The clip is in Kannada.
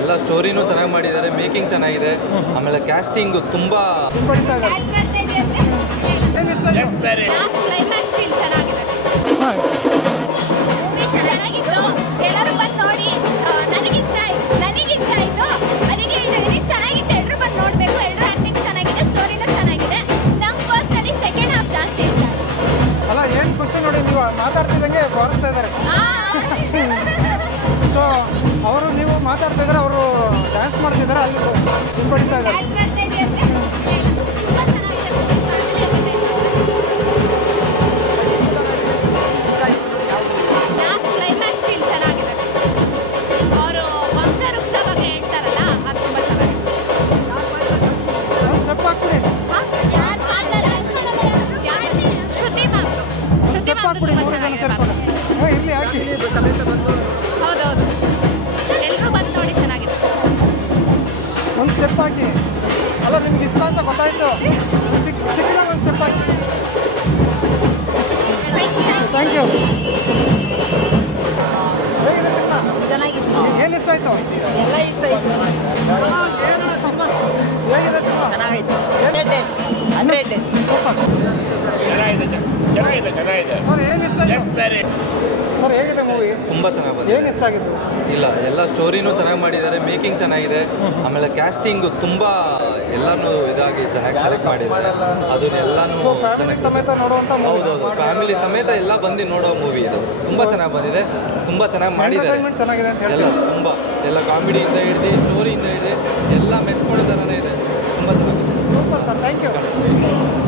ಎಲ್ಲ ಸ್ಟೋರಿನೂ ಚೆನ್ನಾಗಿ ಮಾಡಿದ್ದಾರೆ, ಮೇಕಿಂಗ್ ಚೆನ್ನಾಗಿದೆ, ಆಮೇಲೆ ಕ್ಯಾಸ್ಟಿಂಗ್ ತುಂಬ ನೋಡಿ ನೀವು ಮಾತಾಡ್ತಿದ್ದಂಗೆ ಬಾರಿಸ್ತಾ ಇದ್ದಾರೆ. ಸೊ ಅವರು ನೀವು ಮಾತಾಡ್ತಾ ಇದ್ದಾರೆ, ಅವರು ಡ್ಯಾನ್ಸ್ ಮಾಡ್ತಿದ್ದಾರೆ, ಅಲ್ಲಿ ಹಿಂಬಡಿತಾ ಇದ್ದಾರೆ. ಸ್ಟೆಪ್ ಹಾಕ್ಬಿಡಿ, ಇರ್ಲಿ ಹಾಕಿ. ಹೌದೌದು, ಎಲ್ಲರೂ ಬಂದು ನೋಡಿ, ಚೆನ್ನಾಗಿದೆ. ಒಂದು ಸ್ಟೆಪ್ ಹಾಕಿ. ಅಲ್ಲ, ನಿಮ್ಗೆ ಇಷ್ಟ ಅಂತ ಗೊತ್ತಾಯ್ತು, ಚಿಕ್ಕದಾಗ ಒಂದು ಸ್ಟೆಪ್ ಹಾಕಿ. Thank you. ಚೆನ್ನಾಗಿತ್ತು. ಏನು ಇಷ್ಟ ಆಯ್ತು? ಎಲ್ಲ ಇಷ್ಟ ಆಯ್ತು. ಹೇಗಿದೆ ಸಿನಿಮಾ? ಚೆನ್ನಾಗೈತೆ. 100 days. ಸೂಪರ್. ಚೆನ್ನಾಗಿದೆ. ಸರ್ ಏನು ಇಷ್ಟ ಆಯ್ತು? ಸರ್ ಹೇಗಿದೆ ಮೂವಿ? ತುಂಬ ಚೆನ್ನಾಗಿ ಬಂದಿದೆ. ಏನು ಇಷ್ಟ ಆಗಿತ್ತು? ಇಲ್ಲ, ಎಲ್ಲ ಸ್ಟೋರಿನೂ ಚೆನ್ನಾಗಿ ಮಾಡಿದ್ದಾರೆ, ಮೇಕಿಂಗ್ ಚೆನ್ನಾಗಿದೆ, ಆಮೇಲೆ ಕ್ಯಾಸ್ಟಿಂಗ್ ತುಂಬ ಎಲ್ಲನೂ ಇದಾಗಿ ಚೆನ್ನಾಗಿ ಸೆಲೆಕ್ಟ್ ಮಾಡಿದ್ದಾರೆ. ಅದನ್ನೆಲ್ಲನೂ ಚೆನ್ನಾಗಿ ಸಮೇತ ನೋಡುವಂಥ. ಹೌದೌದು, ಫ್ಯಾಮಿಲಿ ಸಮೇತ ಎಲ್ಲ ಬಂದು ನೋಡೋ ಮೂವಿ ಇದು. ತುಂಬ ಚೆನ್ನಾಗಿ ಬಂದಿದೆ, ತುಂಬ ಚೆನ್ನಾಗಿ ಮಾಡಿದ್ದಾರೆ. ಚೆನ್ನಾಗಿದೆ ಅಂತ ಹೇಳಿ ಎಲ್ಲ ತುಂಬ ಎಲ್ಲ ಕಾಮಿಡಿಯಿಂದ ಹಿಡಿದು ಸ್ಟೋರಿಯಿಂದ ಹಿಡಿದು ಎಲ್ಲ ಮೆಚ್ಕೊಳ್ಳೋ ಥರನೇ ಇದೆ. ತುಂಬ ಚೆನ್ನಾಗಿದೆ. Super sir, thank you.